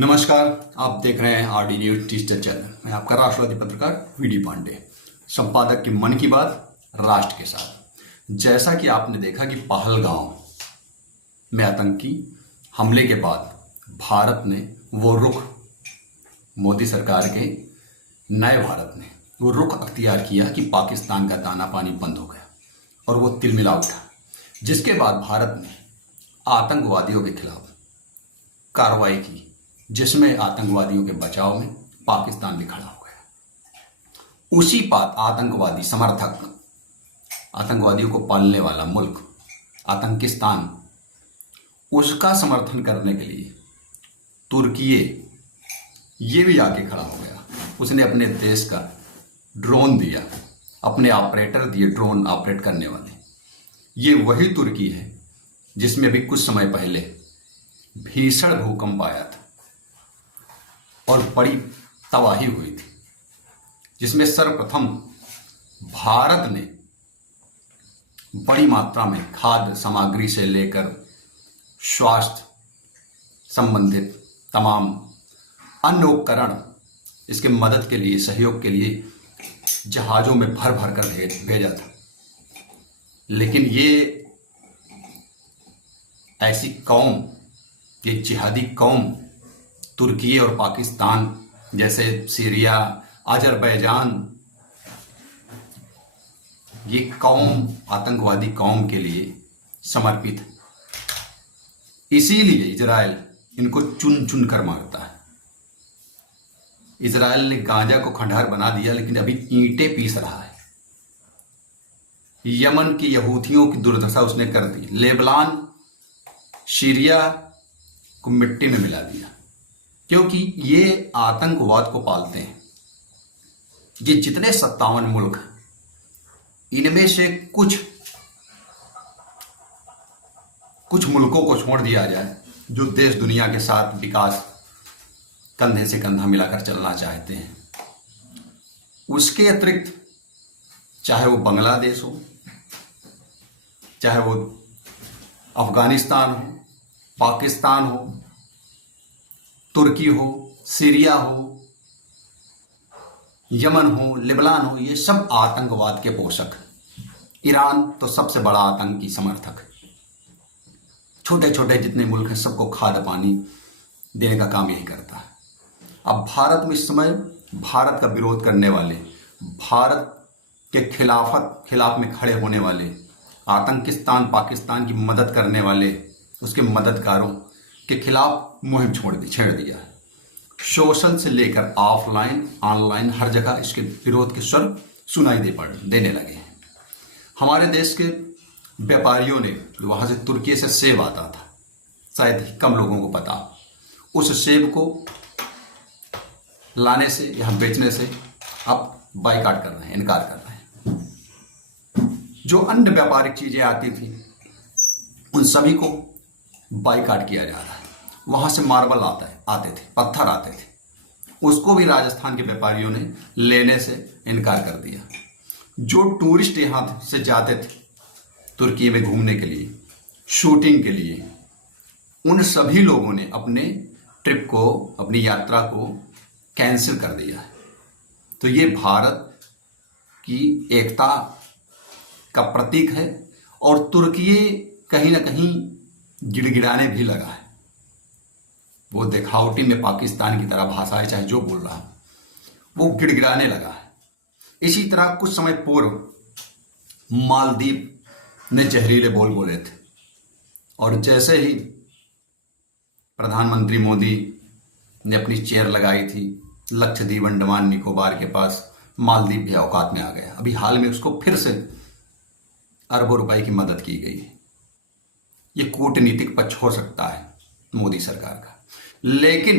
नमस्कार, आप देख रहे हैं आरडी न्यूज डिजिटल चैनल। मैं आपका राष्ट्रवादी पत्रकार वीडी पांडे, संपादक की मन की बात राष्ट्र के साथ। जैसा कि आपने देखा कि पहलगांव में आतंकी हमले के बाद भारत ने वो रुख, मोदी सरकार के नए भारत ने वो रुख अख्तियार किया कि पाकिस्तान का दाना पानी बंद हो गया और वो तिलमिला उठा, जिसके बाद भारत ने आतंकवादियों के खिलाफ कार्रवाई की, जिसमें आतंकवादियों के बचाव में पाकिस्तान भी खड़ा हो गया। उसी बात आतंकवादी समर्थक, आतंकवादियों को पालने वाला मुल्क आतंकिस्तान, उसका समर्थन करने के लिए तुर्की ये भी आके खड़ा हो गया। उसने अपने देश का ड्रोन दिया, अपने ऑपरेटर दिए ड्रोन ऑपरेट करने वाले। ये वही तुर्की है जिसमें अभी कुछ समय पहले भीषण भूकंप आया था और बड़ी तबाही हुई थी, जिसमें सर्वप्रथम भारत ने बड़ी मात्रा में खाद्य सामग्री से लेकर स्वास्थ्य संबंधित तमाम अन्य उपकरण, इसके मदद के लिए, सहयोग के लिए जहाज़ों में भर भर कर भेजा था। लेकिन ये ऐसी कौम, ये जिहादी कौम, तुर्की और पाकिस्तान जैसे सीरिया, अजरबैजान, ये कौम आतंकवादी कौम के लिए समर्पित है। इसीलिए इजराइल इनको चुन चुन कर मारता है। इजराइल ने गांजा को खंडहर बना दिया, लेकिन अभी ईंटें पीस रहा है। यमन की यहूदियों की दुर्दशा उसने कर दी। लेबनान, सीरिया को मिट्टी में मिला दिया, क्योंकि ये आतंकवाद को पालते हैं। ये जितने 57 मुल्क, इनमें से कुछ मुल्कों को छोड़ दिया जाए जो देश दुनिया के साथ विकास कंधे से कंधा मिलाकर चलना चाहते हैं। उसके अतिरिक्त चाहे वो बांग्लादेश हो, चाहे वो अफगानिस्तान हो, पाकिस्तान हो, तुर्की हो, सीरिया हो, यमन हो, लेबनान हो, ये सब आतंकवाद के पोषक। ईरान तो सबसे बड़ा आतंकी समर्थक। छोटे छोटे जितने मुल्क हैं सबको खाद्य पानी देने का काम यही करता है। अब भारत में इस समय भारत का विरोध करने वाले, भारत के खिलाफ में खड़े होने वाले, आतंकिस्तान पाकिस्तान की मदद करने वाले, उसके मददगारों के खिलाफ मुहिम छेड़ दिया है। सोशल से लेकर ऑफलाइन, ऑनलाइन, हर जगह इसके विरोध के स्वर सुनाई देने लगे हैं। हमारे देश के व्यापारियों ने, वहां से तुर्की से सेब आता था, शायद कम लोगों को पता, उस सेब को लाने से, यहां बेचने से अब बाइकाट कर रहे हैं, इनकार कर रहे हैं। जो अन्य व्यापारिक चीजें आती थी उन सभी को बाइकाट किया जा रहा है। वहां से मार्बल आते थे, पत्थर आते थे, उसको भी राजस्थान के व्यापारियों ने लेने से इनकार कर दिया। जो टूरिस्ट यहां से जाते थे तुर्की में घूमने के लिए, शूटिंग के लिए, उन सभी लोगों ने अपने ट्रिप को, अपनी यात्रा को कैंसिल कर दिया है। तो ये भारत की एकता का प्रतीक है और तुर्की कहीं ना कहीं गिड़गिड़ाने भी लगा है। वो दिखावटी में पाकिस्तान की तरह भाषाएं चाहे जो बोल रहा, वो गिड़गिड़ाने लगा है। इसी तरह कुछ समय पूर्व मालदीव ने जहरीले बोल बोले थे, और जैसे ही प्रधानमंत्री मोदी ने अपनी चेयर लगाई थी लक्षद्वीप, अंडमान निकोबार के पास, मालदीव भी औकात में आ गया। अभी हाल में उसको फिर से अरबों रुपए की मदद की गई है। ये कूटनीतिक पक्ष हो सकता है मोदी सरकार का, लेकिन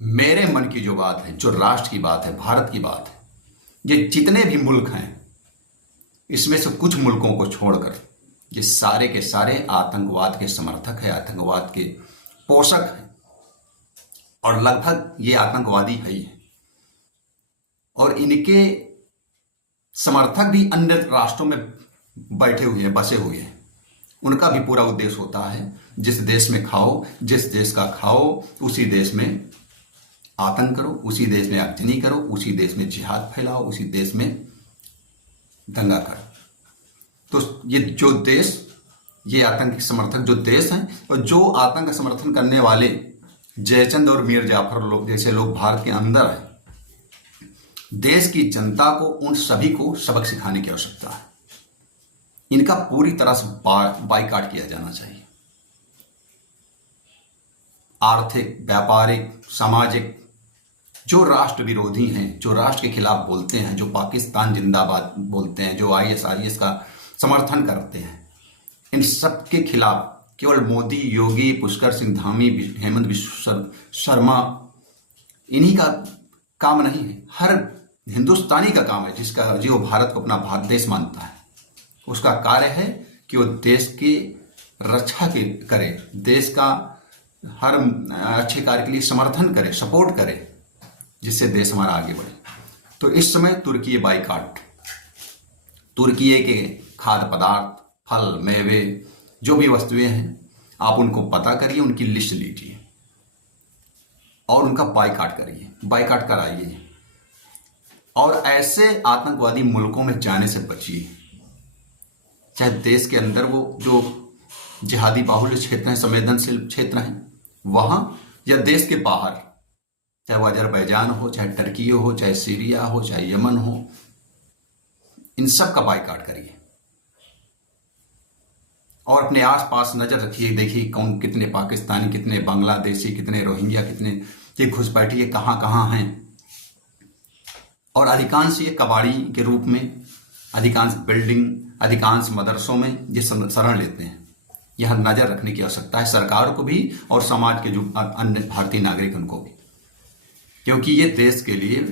मेरे मन की जो बात है, जो राष्ट्र की बात है, भारत की बात है, ये जितने भी मुल्क हैं, इसमें से कुछ मुल्कों को छोड़कर ये सारे के सारे आतंकवाद के समर्थक है, आतंकवाद के पोषक हैं, और लगभग ये आतंकवादी है ही है। और इनके समर्थक भी अन्य राष्ट्रों में बैठे हुए हैं, बसे हुए हैं। उनका भी पूरा उद्देश्य होता है जिस देश में खाओ, जिस देश का खाओ, उसी देश में आतंक करो, उसी देश में आगजनी करो, उसी देश में जिहाद फैलाओ, उसी देश में दंगा करो। तो ये जो देश, ये आतंक के समर्थक जो देश हैं, और जो आतंक का समर्थन करने वाले जयचंद और मीर जाफर लोग जैसे लोग भारत के अंदर हैं, देश की जनता को, उन सभी को सबक सिखाने की आवश्यकता है। इनका पूरी तरह से बाइकाट किया जाना चाहिए। आर्थिक, व्यापारिक, सामाजिक जो राष्ट्र विरोधी हैं, जो राष्ट्र के खिलाफ बोलते हैं, जो पाकिस्तान जिंदाबाद बोलते हैं, जो ISIS का समर्थन करते हैं, इन सब के खिलाफ केवल मोदी, योगी, पुष्कर सिंह धामी, हेमंत बिश्व शर्मा, इन्हीं का काम नहीं है। हर हिंदुस्तानी का काम है, जिसका जो भारत को अपना देश मानता है। उसका कार्य है कि वो देश की रक्षा करे, देश का हर अच्छे कार्य के लिए समर्थन करे, सपोर्ट करे, जिससे देश हमारा आगे बढ़े। तो इस समय तुर्की बाइकाट, तुर्की के खाद्य पदार्थ, फल, मेवे, जो भी वस्तुएं हैं, आप उनको पता करिए, उनकी लिस्ट लीजिए और उनका बाइकाट करिए, बाइकाट कराइए, और ऐसे आतंकवादी मुल्कों में जाने से बचिए। चाहे देश के अंदर वो जो जिहादी बाहुल्य क्षेत्र हैं, संवेदनशील क्षेत्र हैं वहां, या देश के बाहर, चाहे वो अजरबैजान हो, चाहे टर्की हो, चाहे सीरिया हो, चाहे यमन हो, इन सब का बाइकाट करिए। और अपने आसपास नजर रखिए, देखिए कौन, कितने पाकिस्तानी, कितने बांग्लादेशी, कितने रोहिंग्या, कितने ये घुसपैठिए कहाँ कहाँ हैं। और अधिकांश ये कबाड़ी के रूप में, अधिकांश बिल्डिंग, अधिकांश मदरसों में ये शरण लेते हैं। यह नजर रखने की आवश्यकता है सरकार को भी और समाज के जो अन्य भारतीय नागरिक उनको भी, क्योंकि ये देश के लिए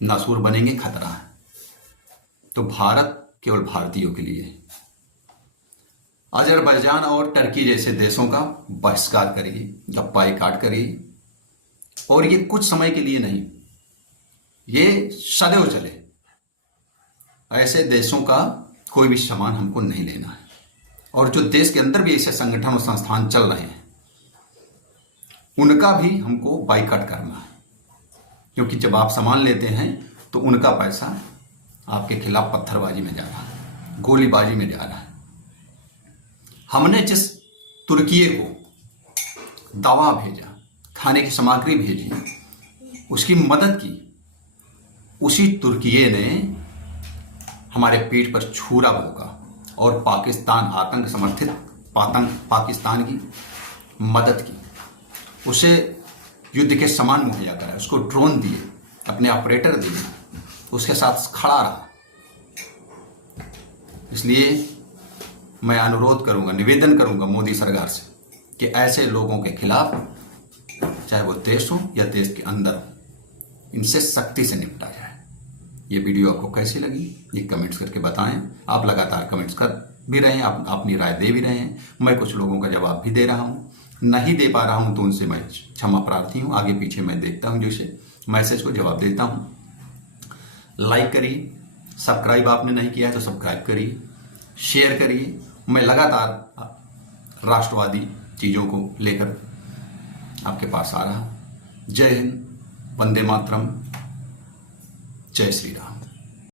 नासूर बनेंगे, खतरा है। तो भारत केवल भारतीयों के लिए है। अजरबैजान और टर्की जैसे देशों का बहिष्कार करिए, बाइकाट करिए, और ये कुछ समय के लिए नहीं, ये सदैव चले। ऐसे देशों का कोई भी सामान हमको नहीं लेना है। और जो देश के अंदर भी ऐसे संगठन और संस्थान चल रहे हैं, उनका भी हमको बाइकाट करना है, क्योंकि जब आप सामान लेते हैं तो उनका पैसा आपके खिलाफ पत्थरबाजी में जा रहा है, गोलीबाजी में जा रहा है। हमने जिस तुर्की को दवा भेजा, खाने की सामग्री भेजी, उसकी मदद की, उसी तुर्की ने हमारे पीठ पर छुरा भोंका और पाकिस्तान, आतंक समर्थित पाकिस्तान की मदद की, उसे युद्ध के सामान मुहैया कराए, उसको ड्रोन दिए, अपने ऑपरेटर दिए, उसके साथ खड़ा रहा। इसलिए मैं अनुरोध करूंगा, निवेदन करूंगा मोदी सरकार से कि ऐसे लोगों के खिलाफ, चाहे वो देश हो या देश के अंदर हो, इनसे सख्ती से निपटा जाए। ये वीडियो आपको कैसी लगी ये कमेंट्स करके बताएं। आप लगातार कमेंट्स कर भी रहे हैं, आप अपनी राय दे भी रहे हैं, मैं कुछ लोगों का जवाब भी दे रहा हूँ, नहीं दे पा रहा हूँ तो उनसे मैं क्षमा प्रार्थी हूँ। आगे पीछे मैं देखता हूँ, जैसे मैसेज को जवाब देता हूँ। लाइक करिए, सब्सक्राइब आपने नहीं किया है तो सब्सक्राइब करिए, शेयर करिए। मैं लगातार राष्ट्रवादी चीज़ों को लेकर आपके पास आ रहा हूँ। जय हिंद, वंदे मातरम, जय श्री राम।